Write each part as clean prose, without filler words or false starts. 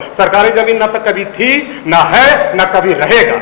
सरकारी जमीन न तो कभी थी, न है, न कभी रहेगा।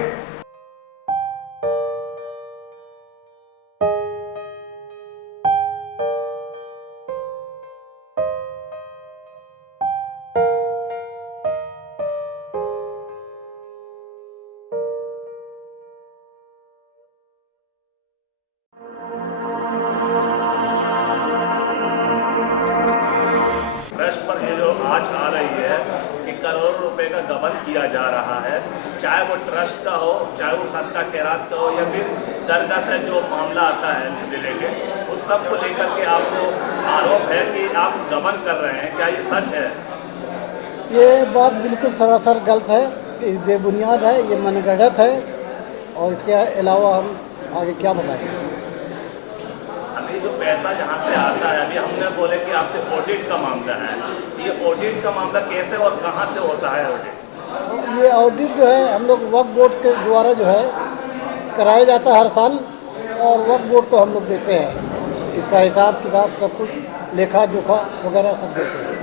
ट्रस्ट पर ये जो आज आ रही है कि करोड़ों रुपए का गबन किया जा रहा है, चाहे वो ट्रस्ट का हो, चाहे वो सदका खैरात का हो, या फिर दरगाह से जो मामला आता है रिलेटेड, उस सब को लेकर के आपको आरोप है कि आप गबन कर रहे हैं, क्या ये सच है? ये बात बिल्कुल सरासर गलत है, ये बेबुनियाद है, ये मनगढ़ंत है और इसके अलावा हम आगे क्या बताएं। अभी जो पैसा जहाँ से आता है, अभी हमने बोले कि आपसे ऑडिट का मामला है, ये ऑडिट का मामला कैसे और कहाँ से होता है ऑडिट? ये ऑडिट जो है हम लोग वक्फ बोर्ड के द्वारा जो है कराया जाता है हर साल, और वक्फ बोर्ड को हम लोग देते हैं इसका हिसाब किताब सब कुछ, लेखा जोखा वगैरह सब देते हैं।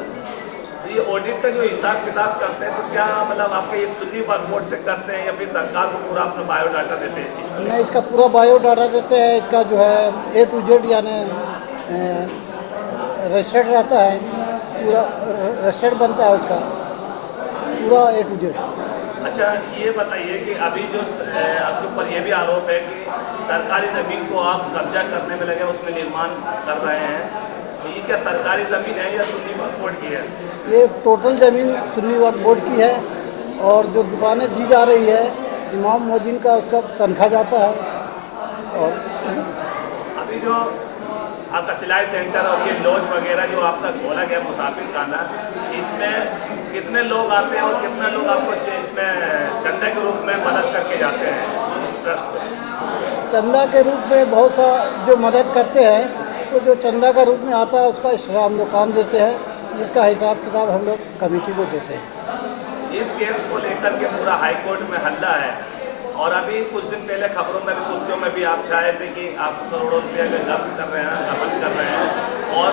ये ऑडिट का जो हिसाब किताब करते हैं तो क्या मतलब आपके ये सुन्नी वक्फ बोर्ड से करते हैं या फिर सरकार को पूरा अपना बायोडाटा देते हैं चीज़ को? नहीं, इसका पूरा बायोडाटा देते हैं, इसका जो है A to Z यानी रजिस्टर्ड रहता है, पूरा रजिस्टर्ड बनता है उसका पूरा A to Z। अच्छा, ये बताइए कि अभी जो आपके ऊपर ये भी आरोप है कि सरकारी ज़मीन को आप कब्जा करने में लगे, उसमें निर्माण कर रहे हैं, तो ये क्या सरकारी ज़मीन है या सुन्नी वक्फ बोर्ड की है? ये टोटल ज़मीन सुन्नी वक्फ बोर्ड की है, और जो दुकानें दी जा रही है इमाम मोहद्दीन का उसका तनख्वाह जाता है। और अभी जो आपका सिलाई सेंटर और ये लॉज वगैरह जो आपका खोला गया मुसाफिर खाना, इसमें कितने लोग आते हैं और कितने लोग आपको इसमें चंदा के रूप में मदद करके जाते हैं इस ट्रस्ट को? चंदा के रूप में बहुत सा जो मदद करते हैं, तो जो चंदा का रूप में आता है उसका इशरा हम लोग काम देते हैं, जिसका हिसाब किताब हम लोग कमेटी को देते हैं। इस केस को लेकर के पूरा हाई कोर्ट में हल्ला है, और अभी कुछ दिन पहले खबरों में भी, सुर्खियों में भी आप चाहे थे कि आप करोड़ों रुपये का जब्त कर रहे हैं, गबन कर रहे हैं, और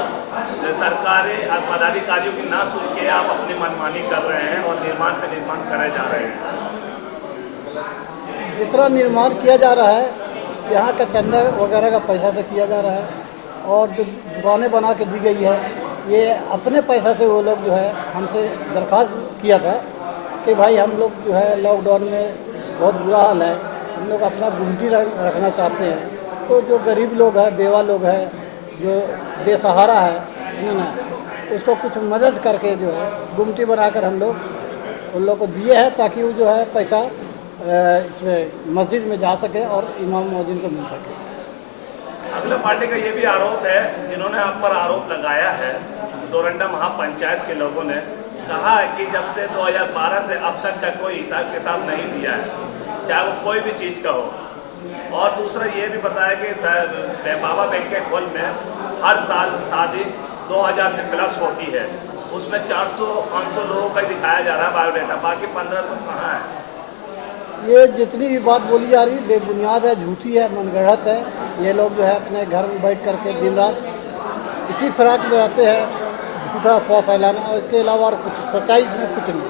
सरकारी पदाधिकारियों की ना सुन के आप अपनी मनमानी कर रहे हैं और निर्माण पे निर्माण करे जा रहे हैं। जितना निर्माण किया जा रहा है यहाँ का चंदा वगैरह का पैसा से किया जा रहा है, और जो दुकानें बना के दी गई है ये अपने पैसा से, वो लोग जो है हमसे दरख्वास्त किया था कि भाई हम लोग जो है लॉकडाउन में बहुत बुरा हाल है, हम लोग अपना गुमटी रखना चाहते हैं, तो जो गरीब लोग हैं, बेवा लोग हैं, जो बेसहारा है ना, उसको कुछ मदद करके जो है गुमटी बनाकर हम लोग उन लोग को दिए हैं, ताकि वो जो है पैसा इसमें मस्जिद में जा सके और इमाम मोहद्दीन को मिल सके। अगला पार्टी का ये भी आरोप है, जिन्होंने आप पर आरोप लगाया है, डोरंडा महापंचायत के लोगों ने कहा है कि जब से 2012 से अब तक का कोई हिसाब किताब नहीं दिया है, चाहे वो कोई भी चीज़ का हो। और दूसरा ये भी बताया कि बाबा बैंकेट हॉल में हर साल शादी 2000 से प्लस होती है, उसमें 400-500 लोगों का दिखाया जा रहा है बायोडाटा, बाकी 1500 कहाँ है? ये जितनी भी बात बोली जा रही है बेबुनियाद है, झूठी है, मनगढ़ंत है। ये लोग जो है अपने घर में बैठ करके दिन रात इसी फिराक में रहते हैं, झूठा अफवाह फैलाना, और इसके अलावा और कुछ सच्चाई इसमें कुछ नहीं।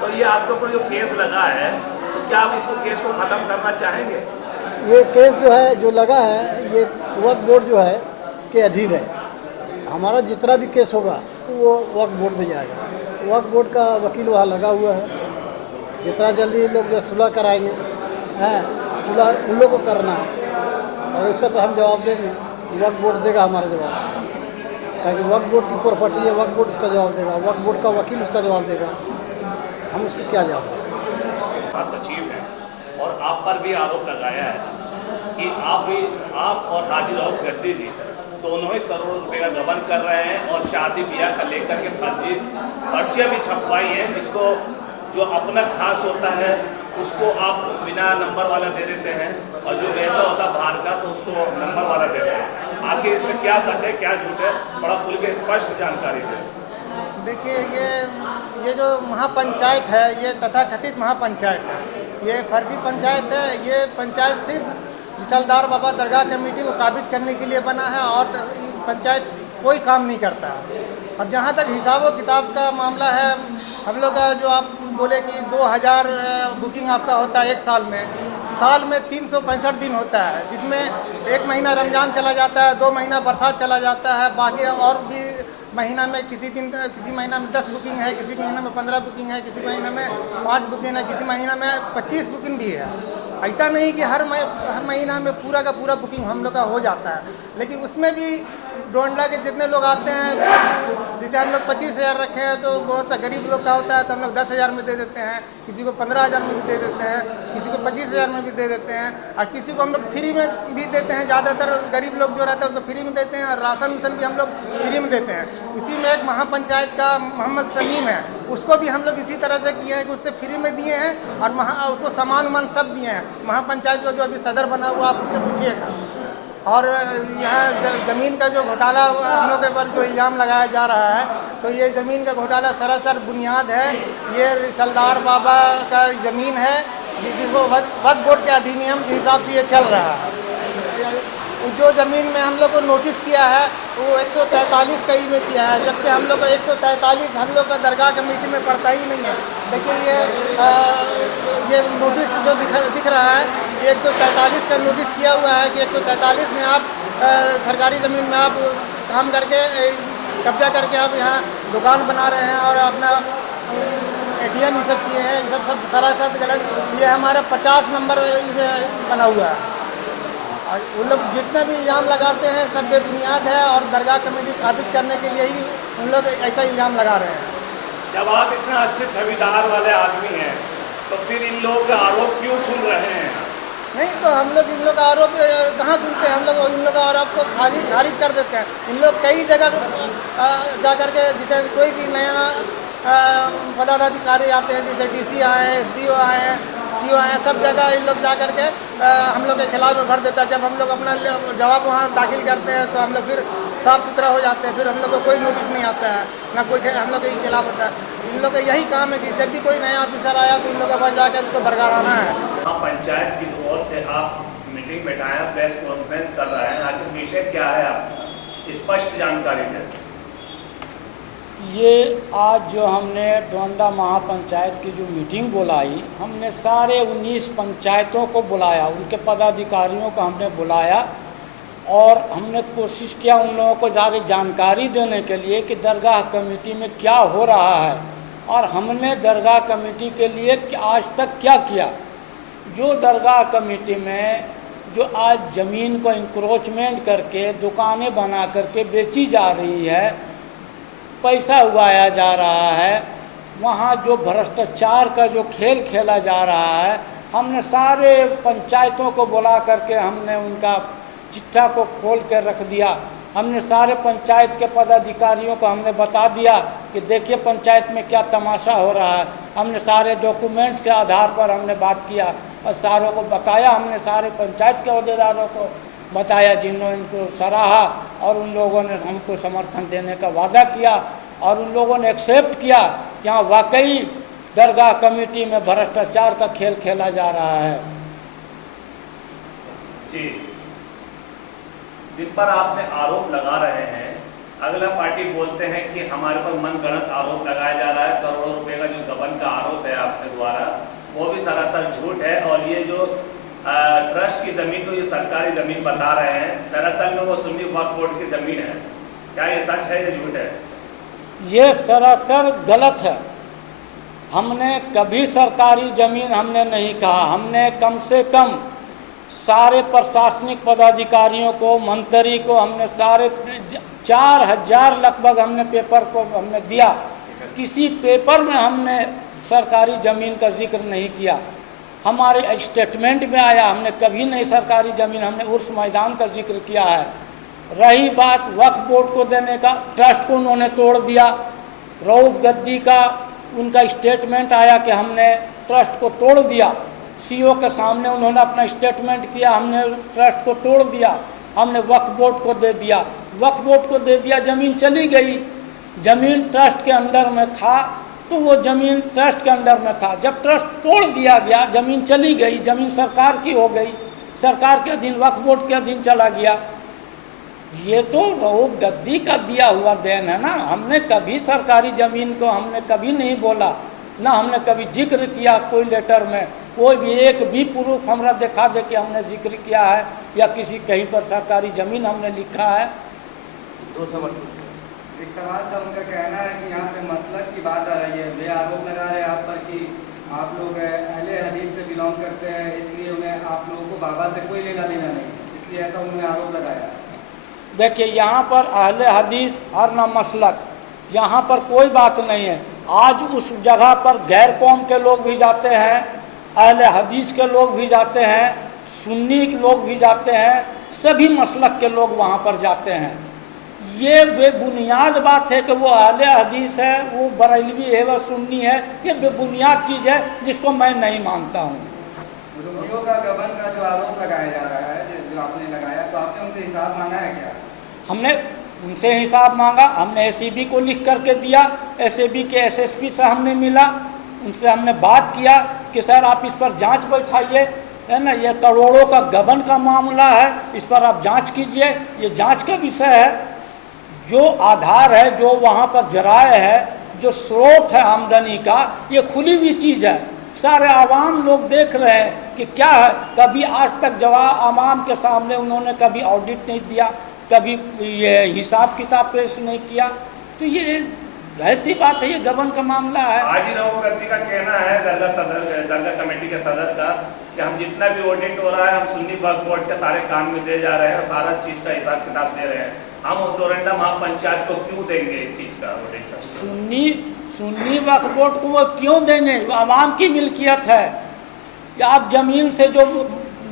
तो ये आपके ऊपर जो केस लगा है, तो क्या आप इसको केस को ख़त्म करना चाहेंगे? ये केस जो है जो लगा है, ये वक्फ बोर्ड जो है के अधीन है। हमारा जितना भी केस होगा तो वो वक्फ बोर्ड में जाएगा। वक्फ बोर्ड का वकील वहाँ लगा हुआ है, जितना जल्दी लोग जो सुलह कराएंगे हैं, सुलह उन लोग को करना है, और उसका तो हम जवाब देंगे, वक्फ बोर्ड देगा हमारा जवाब, ताकि वक्फ बोर्ड की प्रॉपर्टी है, वक्फ बोर्ड उसका जवाब देगा, वक्फ बोर्ड का वकील उसका जवाब देगा, हम उसका क्या जवाब देंगे। सचिव है और आप पर भी आरोप लगाया है कि आप और हाजी राउफ गद्दी जी दोनों ही करोड़ों रुपए का गबन कर रहे हैं, और शादी ब्याह का लेकर के फर्जी पर्चियाँ भी छपवाई हैं, जिसको जो अपना खास होता है उसको आप बिना नंबर वाला दे देते हैं, और जो वैसा होता है बाहर का तो उसको नंबर वाला देते हैं। आखिर इसमें क्या सच है क्या झूठ है, बड़ा खुल के स्पष्ट जानकारी दें। देखिए, ये जो महापंचायत है, ये तथाकथित महापंचायत है, ये फर्जी पंचायत है। ये पंचायत सिर्फ मिसालदार बाबा दरगाह कमेटी को काबिज करने के लिए बना है, और पंचायत कोई काम नहीं करता है। अब जहाँ तक हिसाब किताब का मामला है, हम लोग का जो आप बोले कि 2000 बुकिंग आपका होता है एक साल में 365 दिन होता है, जिसमें एक महीना रमज़ान चला जाता है, 2 महीना बरसात चला जाता है, बाकी और भी महीना में किसी महीना में 10 बुकिंग है, किसी महीना में 15 बुकिंग है, किसी महीना में 5 बुकिंग है, किसी महीना में 25 बुकिंग भी है। ऐसा नहीं कि हर महीना में पूरा का पूरा बुकिंग हम लोग का हो जाता है, लेकिन उसमें भी डोंडला के जितने लोग आते हैं, जैसे हम लोग 25,000 रखे हैं तो बहुत सा गरीब लोग का होता है तो हम लोग 10,000 में दे देते हैं, किसी को 15,000 में भी दे देते हैं, किसी को 25,000 में भी दे देते हैं, और किसी को हम लोग फ्री में भी देते हैं। ज़्यादातर गरीब लोग जो रहता है उसको फ्री में देते हैं, और राशन उसन भी हम लोग फ्री में देते हैं। इसी में एक महापंचायत का मोहम्मद समीम है, उसको भी हम लोग इसी तरह से किए हैं कि उससे फ्री में दिए हैं, और उसको सामान उमान सब दिए हैं। महापंचायत जो अभी सदर बना हुआ, आप उससे पूछिएगा। और यहाँ ज़मीन का जो घोटाला हम लोग के ऊपर जो इल्ज़ाम लगाया जा रहा है, तो ये ज़मीन का घोटाला सरासर बुनियाद है। ये सलदार बाबा का ज़मीन है, जिसको वक्फ बोर्ड के अधिनियम के हिसाब से ये चल रहा है। जो ज़मीन में हम लोग को नोटिस किया है वो 143 कई में किया है, जबकि हम लोग को 143 हम लोग का दरगाह कमेटी में पड़ता ही नहीं है। देखिए ये नोटिस जो दिख रहा है, ये 143 का नोटिस किया हुआ है कि 143 में आप सरकारी ज़मीन में आप काम करके कब्जा करके आप यहाँ दुकान बना रहे हैं और अपना ATM ये सब किए हैं। ये सब सरासर गलत। ये हमारा 50 नंबर बना हुआ है, और उन लोग जितने भी इल्ज़ाम लगाते हैं सब बेबुनियाद है, और दरगाह कमेटी खारिज करने के लिए ही उन लोग ऐसा इल्ज़ाम लगा रहे हैं। जब आप इतना अच्छे छविदार वाले आदमी हैं तो फिर इन लोगों का आरोप क्यों सुन रहे हैं? नहीं तो हम लोग इन लोग का आरोप कहाँ सुनते हैं, हम लोग इन लोग का आरोप को खारिज कर देते हैं। इन लोग कई जगह जा कर के, जैसे कोई भी नया पदाधिकारी आते हैं, जैसे DC आए हैं, SDO आए हैं, CO आए हैं, सब जगह इन लोग जा कर के हम लोग के खिलाफ में भर देता है। जब हम लोग अपना जवाब वहाँ दाखिल करते हैं तो हम लोग फिर साफ़ सुथरा हो जाते हैं, फिर हम लोग को कोई नोटिस नहीं आता है, ना कोई हम लोग के खिलाफ होता है। इन लोग का यही काम है कि जब भी कोई नया ऑफिसर आया तो इन लोग के पास जाकर उसको बरकराना है। हाँ, पंचायत की ओर से आप मीटिंग बैठाया, प्रेस कॉन्फ्रेंस कर रहे हैं, आखिर विषय क्या है, आप स्पष्ट जानकारी दें। ये आज जो हमने डोंडा महापंचायत की जो मीटिंग बुलाई, हमने सारे 19 पंचायतों को बुलाया, उनके पदाधिकारियों को हमने बुलाया, और हमने कोशिश किया उन लोगों को ज़्यादा जानकारी देने के लिए कि दरगाह कमेटी में क्या हो रहा है, और हमने दरगाह कमेटी के लिए आज तक क्या किया। जो दरगाह कमेटी में जो आज ज़मीन को इंक्रोचमेंट करके दुकानें बना करके बेची जा रही है, पैसा उगाया जा रहा है, वहाँ जो भ्रष्टाचार का जो खेल खेला जा रहा है, हमने सारे पंचायतों को बुला करके हमने उनका चिट्ठा को खोल कर रख दिया। हमने सारे पंचायत के पदाधिकारियों को हमने बता दिया कि देखिए पंचायत में क्या तमाशा हो रहा है। हमने सारे डॉक्यूमेंट्स के आधार पर हमने बात किया और सारों को बताया। हमने सारे पंचायत के अहदेदारों को बताया, जिन्होंने इनको सराहा, और उन लोगों ने हमको समर्थन देने का वादा किया, और उन लोगों ने एक्सेप्ट किया कि हाँ वाकई दरगाह कमेटी में भ्रष्टाचार का खेल खेला जा रहा है। जी, जिन पर आपने आरोप लगा रहे हैं, अगला पार्टी बोलते हैं कि हमारे पर मनगढ़ंत आरोप लगाया जा रहा है। करोड़ों रुपए का जो गबन का आरोप है आपके द्वारा, वो भी सरासर झूठ है, और ये जो ट्रस्ट की ज़मीन को ये सरकारी ज़मीन बता रहे हैं, दरअसल में वो सुन्नी वक्फ बोर्ड की ज़मीन है। क्या ये सच है या झूठ है? ये सरासर गलत है। हमने कभी सरकारी ज़मीन हमने नहीं कहा। हमने कम से कम सारे प्रशासनिक पदाधिकारियों को, मंत्री को, हमने सारे 4000 लगभग हमने पेपर को हमने दिया। किसी पेपर में हमने सरकारी ज़मीन का जिक्र नहीं किया। हमारे स्टेटमेंट में आया, हमने कभी नहीं सरकारी ज़मीन, हमने उर्स मैदान का जिक्र किया है। रही बात वक्फ बोर्ड को देने का, ट्रस्ट को उन्होंने तोड़ दिया। रऊफ गद्दी का उनका स्टेटमेंट आया कि हमने ट्रस्ट को तोड़ दिया। CO के सामने उन्होंने अपना स्टेटमेंट किया, हमने ट्रस्ट को तोड़ दिया, हमने वक्फ बोर्ड को दे दिया। वक्फ बोर्ड को दे दिया, ज़मीन चली गई। ज़मीन ट्रस्ट के अंदर में था तो वो ज़मीन ट्रस्ट के अंदर में था। जब ट्रस्ट तोड़ दिया गया, ज़मीन चली गई, ज़मीन सरकार की हो गई, सरकार के अधीन, वक्फ बोर्ड के अधीन चला गया। ये तो रऊफ गद्दी का दिया हुआ देन है ना। हमने कभी सरकारी ज़मीन को हमने कभी नहीं बोला, ना हमने कभी जिक्र किया कोई लेटर में। कोई भी एक भी प्रूफ हमरा दिखा दे कि हमने जिक्र किया है या किसी कहीं पर सरकारी ज़मीन हमने लिखा है। एक समाज का उनका कहना है कि यहाँ पे मसलक की बात आ रही है। वे आरोप लगा रहे हैं आप पर कि आप लोग अहले हदीस से बिलोंग करते हैं, इसलिए उन्हें आप लोगों को बाबा से कोई लेना देना नहीं, इसलिए ऐसा उन्होंने आरोप लगाया। देखिए, यहाँ पर अहले हदीस और न मसलक, यहाँ पर कोई बात नहीं है। आज उस जगह पर गैर कौम के लोग भी जाते हैं, अहले हदीस के लोग भी जाते हैं, सुन्नी लोग भी जाते हैं, सभी मसलक के लोग वहाँ पर जाते हैं। ये बेबुनियाद बात है कि वो अहले हदीस है, वो बरेलवी है, वह सुन्नी है, ये बेबुनियाद चीज़ है जिसको मैं नहीं मानता हूँ। रुपयों का गबन का जो आरोप लगाया जा रहा है, जो आपने लगाया, तो आपने उनसे हिसाब मांगा है क्या? हमने उनसे हिसाब मांगा, हमने एसीबी को लिख करके दिया, एसीबी के एसएसपी से हमने मिला, उनसे हमने बात किया कि सर आप इस पर जांच बैठाइए, है ना, ये करोड़ों का गबन का मामला है, इस पर आप जांच कीजिए, ये जांच का विषय है। जो आधार है, जो वहाँ पर जराए है, जो स्रोत है आमदनी का, ये खुली हुई चीज़ है। सारे आवाम लोग देख रहे हैं कि क्या है। कभी आज तक जवाब आवाम के सामने उन्होंने कभी ऑडिट नहीं दिया, कभी ये हिसाब किताब पेश नहीं किया, तो ये ऐसी बात है, ये गबन का मामला है। आज ही रऊफ गद्दी का कहना है, दरगाह कमेटी के सदर का, कि हम जितना भी ऑडिट हो रहा है हम सुन्नी वक्फ बोर्ड के सारे काम में दे जा रहे हैं, सारा चीज़ का हिसाब किताब दे रहे हैं। हम डोरंडा महापंचायत को क्यों देंगे इस चीज़ का ऑडिट? सुन्नी वक्फ बोर्ड को वो क्यों देंगे? वो आवाम की मिल्कियत है। या आप ज़मीन से जो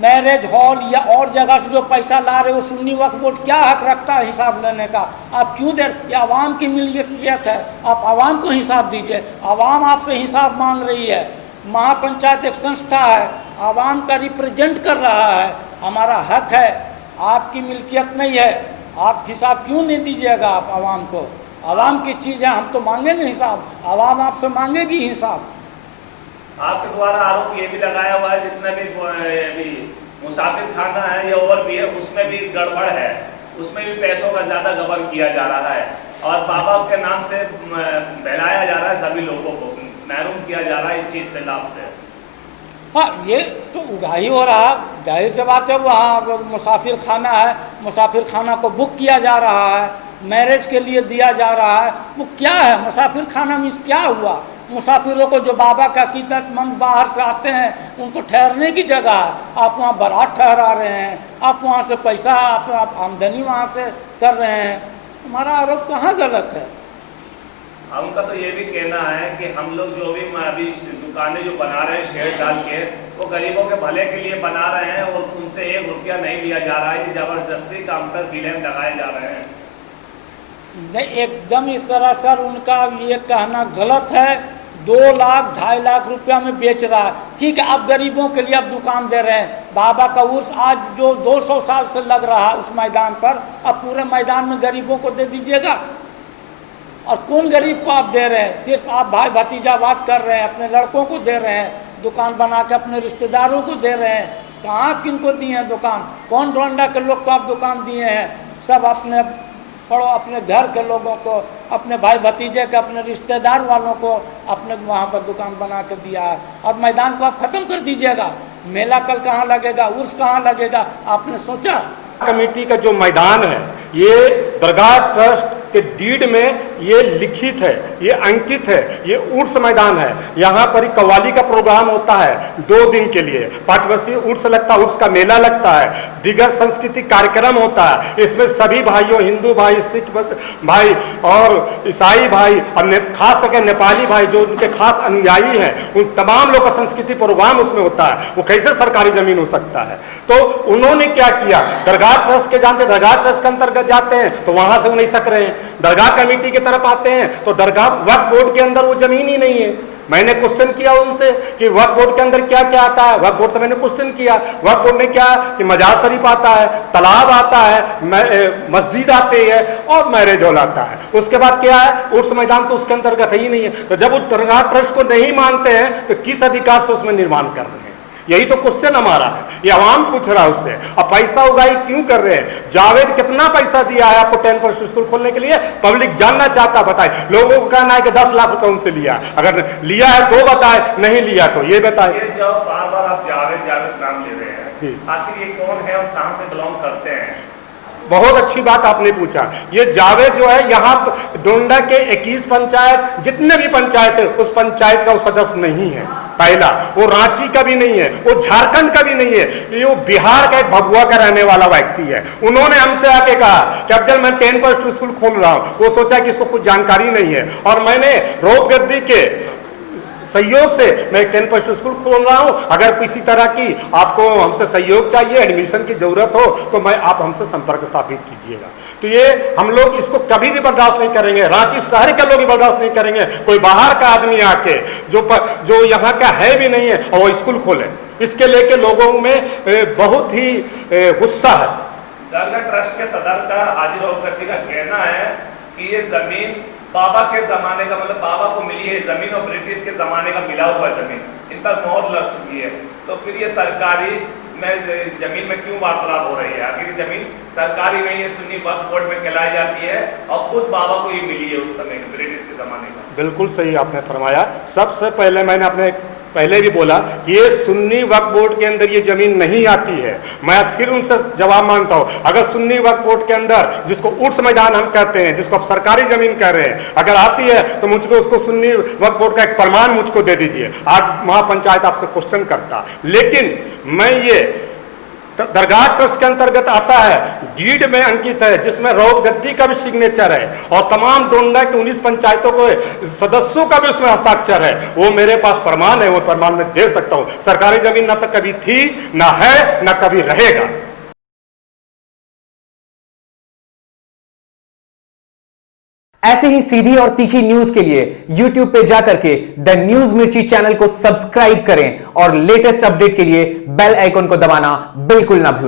मैरिज हॉल या और जगह से जो पैसा ला रहे हो, सुन्नी वक्फ बोर्ड क्या हक रखता है हिसाब लेने का? आप क्यों दे? ये आवाम की मिल्कियत है, आप आवाम को हिसाब दीजिए। आवाम आपसे हिसाब मांग रही है। महापंचायत एक संस्था है, आवाम का रिप्रेजेंट कर रहा है, हमारा हक है, आपकी मिल्कियत नहीं है। आप हिसाब क्यों नहीं दीजिएगा आप आवाम को? आवाम की चीज़ है, हम तो मांगेंगे हिसाब, आवाम आपसे मांगेगी हिसाब। आपके द्वारा आरोप ये भी लगाया हुआ है जितना भी मुसाफिर खाना है या और भी है, उसमें भी गड़बड़ है, उसमें भी पैसों का ज़्यादा गबन किया जा रहा है और बाबा के नाम से बहलाया जा रहा है, सभी लोगों को महरूम किया जा रहा है इस चीज़ से, लाभ से। हाँ, ये तो उगाही हो रहा, जाहिर सी बात है। वहाँ मुसाफिर खाना है, मुसाफिर खाना को बुक किया जा रहा है, मैरिज के लिए दिया जा रहा है। वो क्या है मुसाफिर खाना में? क्या हुआ? मुसाफिरों को जो बाबा का अकीदतमंद बाहर से आते हैं, उनको ठहरने की जगह है, आप वहाँ बारात ठहरा रहे हैं, आप वहाँ से पैसा आप आमदनी वहाँ से कर रहे हैं। हमारा आरोप कहाँ गलत है? उनका तो ये भी कहना है कि हम लोग जो भी अभी दुकानें जो बना रहे हैं शेड डाल के, वो गरीबों के भले के लिए बना रहे हैं और उनसे 1 रुपया नहीं लिया जा रहा है, ये ज़बरदस्ती काम पर विलेम लगाए जा रहे हैं। नहीं, एकदम इस तरह सर उनका ये कहना गलत है। 2 लाख 2.5 लाख रुपया में बेच रहा है, ठीक है, आप गरीबों के लिए आप दुकान दे रहे हैं। बाबा का उर्स आज जो 200 साल से लग रहा है उस मैदान पर, अब पूरे मैदान में गरीबों को दे दीजिएगा। और कौन गरीब को आप दे रहे हैं? सिर्फ आप भाई भतीजा बात कर रहे हैं, अपने लड़कों को दे रहे हैं, दुकान बना के अपने रिश्तेदारों को दे रहे हैं। कहाँ आप किनको दिए हैं दुकान? कौन डोरंडा के लोग को आप दुकान दिए हैं? सब अपने पड़ो, अपने घर के लोगों को, अपने भाई भतीजे के, अपने रिश्तेदार वालों को अपने वहाँ पर दुकान बना के दिया है। अब मैदान को आप ख़त्म कर दीजिएगा। मेला कल कहाँ लगेगा? उर्स कहाँ लगेगा? आपने सोचा? कमेटी का जो मैदान है, ये दरगाह ट्रस्ट के डीड में ये लिखित है, ये अंकित है, ये उर्स मैदान है। यहाँ पर कव्वाली का प्रोग्राम होता है 2 दिन के लिए, 5 वर्षीय उर्स लगता है, उर्स का मेला लगता है, दीगर सांस्कृतिक कार्यक्रम होता है। इसमें सभी भाइयों, हिंदू भाई, सिख भाई और ईसाई भाई और खास करके नेपाली भाई जो उनके खास अनुयायी हैं, उन तमाम लोग का संस्कृति प्रोग्राम उसमें होता है। वो कैसे सरकारी ज़मीन हो सकता है? तो उन्होंने क्या किया, दरगाह ट्रस्ट के जानते, दरगाह ट्रस्ट के अंतर्गत जाते हैं तो वहाँ से वो नहीं सक रहे हैं, दरगाह कमेटी की तरफ आते हैं तो दरगाह वक्फ बोर्ड के अंदर वो जमीन ही नहीं है। मैंने क्वेश्चन किया उनसे कि वक्फ बोर्ड के अंदर क्या क्या आता है। वक्फ बोर्ड से मैंने क्वेश्चन किया, वक्फ बोर्ड में क्या कि मजार शरीफ आता है, तालाब आता है, मस्जिद आती है और मैरिज हॉल आता है। उसके बाद क्या है? उर्स मैदान तो उसके अंतर्गत ही नहीं है। तो जब वो दरगाह ट्रस्ट को नहीं मानते हैं तो किस अधिकार से उसमें निर्माण कर रहे हैं? यही तो क्वेश्चन हमारा है, ये आवाम पूछ रहा है उससे। अब पैसा उगाही क्यों कर रहे हैं? जावेद कितना पैसा दिया है आपको 10% स्कूल खोलने के लिए? पब्लिक जानना चाहता, बताए। लोगों को कहना है कि 10 लाख रुपए उनसे लिया, अगर लिया है तो बताए, नहीं लिया तो ये बताए। ये जो बार बार आप जावेद जावेद नाम ले रहे हैं, आखिर ये कौन है और कहाँ से बिलोंग करते हैं? बहुत अच्छी बात आपने पूछा। ये जावेद जो है यहाँ डोंडा के 21 पंचायत, जितने भी पंचायत है उस पंचायत का वो सदस्य नहीं है। पहला, वो रांची का भी नहीं है, वो झारखंड का भी नहीं है, ये वो बिहार का एक भभुआ का रहने वाला व्यक्ति है। उन्होंने हमसे आके कहा कि अफजल मैं 10% स्कूल खोल रहा हूँ। वो सोचा कि इसको कुछ जानकारी नहीं है, और मैंने रौफ-गद्दी के सहयोग से मैं 10% स्कूल खोल रहा हूं। अगर किसी तरह की आपको हमसे सहयोग चाहिए, एडमिशन की जरूरत हो, तो मैं आप हमसे संपर्क स्थापित कीजिएगा। तो ये हम लोग इसको कभी भी बर्दाश्त नहीं करेंगे, रांची शहर के लोग भी बर्दाश्त नहीं करेंगे कोई बाहर का आदमी आके जो यहाँ का है भी नहीं है और वो स्कूल खोले। इसके लेके लोगों में बहुत ही गुस्सा है। दरगाह ट्रस्ट के सदर का हाजी रौफ-गद्दी का कहना है कि ये जमीन बाबा के जमाने का, मतलब बाबा को मिली है जमीन और ब्रिटिश के जमाने का मिला हुआ जमीन, इन पर मोहर लग चुकी है। तो फिर ये सरकारी में जमीन में क्यों वार्तालाप हो रही है? आखिर जमीन सरकारी नहीं है, सुन्नी वक्फ बोर्ड में कहलाई जाती है, और खुद बाबा को ये मिली है उस समय ब्रिटिश के जमाने का। बिल्कुल सही आपने फरमाया। सबसे पहले मैंने अपने पहले भी बोला कि ये सुन्नी वक्फ बोर्ड के अंदर ये जमीन नहीं आती है। मैं फिर उनसे जवाब मांगता हूँ, अगर सुन्नी वक्फ बोर्ड के अंदर, जिसको उर्स मैदान हम कहते हैं, जिसको आप सरकारी जमीन कह रहे हैं, अगर आती है तो मुझको उसको सुन्नी वक्फ बोर्ड का एक प्रमाण मुझको दे दीजिए। आज महापंचायत आपसे क्वेश्चन करता, लेकिन मैं ये दरगाह ट्रस्ट के अंतर्गत आता है, डीड में अंकित है, जिसमें रौफ-गद्दी का भी सिग्नेचर है और तमाम डोंडा के 19 पंचायतों के सदस्यों का भी उसमें हस्ताक्षर है। वो मेरे पास प्रमाण है, वो प्रमाण मैं दे सकता हूँ। सरकारी जमीन न तो कभी थी, न है, न कभी रहेगा। ऐसे ही सीधी और तीखी न्यूज के लिए YouTube पे जाकर के द न्यूज मिर्ची चैनल को सब्सक्राइब करें और लेटेस्ट अपडेट के लिए बेल आइकन को दबाना बिल्कुल ना भूलें।